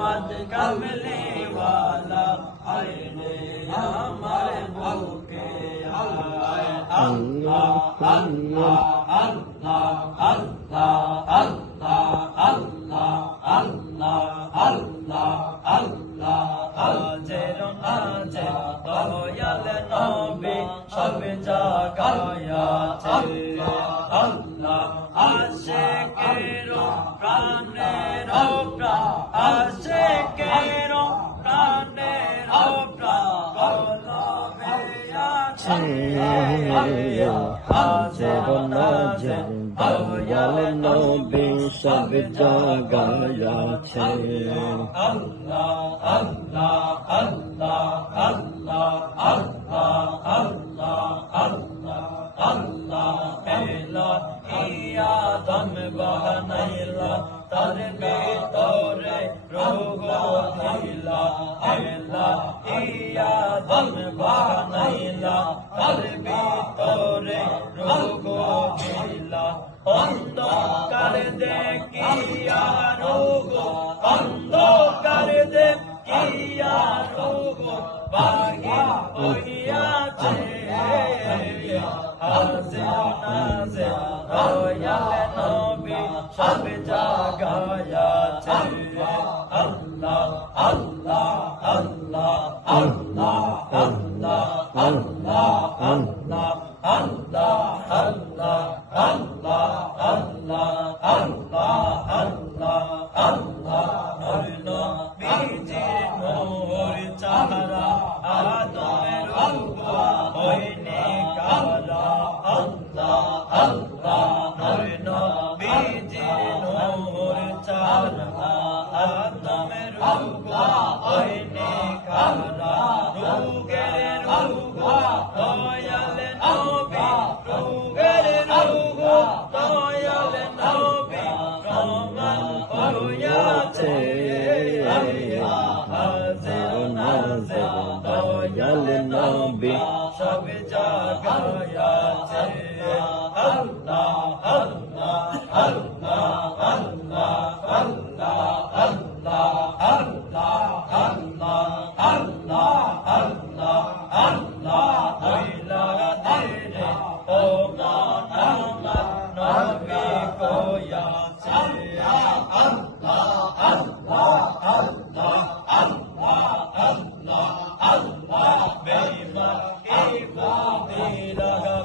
मोहम्मद कमली वाला आए रे हमारे बुके आए अल्लाह अल्लाह अल्लाह अल्लाह अल्लाह अल्लाह अल्लाह अल्लाह अल्लाह आजेर नाजे दयाल नबी सब জায়গায় আল্লাহ আশিকের প্রাণের প্রাণ আশিকের প্রাণের প্রাণ কলবে আছে আজের নাজে দয়াল নবী সব জায়গায় আছে আল্লাহ আল্লাহ আল্লাহ আল্লাহ আল্লাহ আল্লাহ আল্লাহ আল্লাহ এলা ইয়া দম বানাইলা তার ভিতরে রোগ দিলা এলা ইয়া দম বানাইলা তার ভিতরে রোগ দিলা অন্ধকার দেখিয়া রোগ অন্ধকার দেখিয়া রোগ বাহির হইয়াছে হাজির নাজির দয়াল নবী সব জায়গায় আছে আল্লাহ আল্লাহ আল্লাহ আল্লাহ আল্লাহ আল্লাহ আল্লাহ আল্লাহ আল্লাহ আল্লাহ আল্লাহ আল্লাহ আল্লাহ আল্লাহ নবীজি মোর চাহারা আদমের রূপা হইনে কালা আল্লাহ আল্লাহ নবীজি মোর চাহারা আদমের রূপা হইনে কালা রোগের রূপা দয়াল নবী রোগের রূপা দয়াল নবী প্রমাণ হইয়াছে হাজির নাজির দয়াল নবী সব জায়গায় আছে আল্লাহ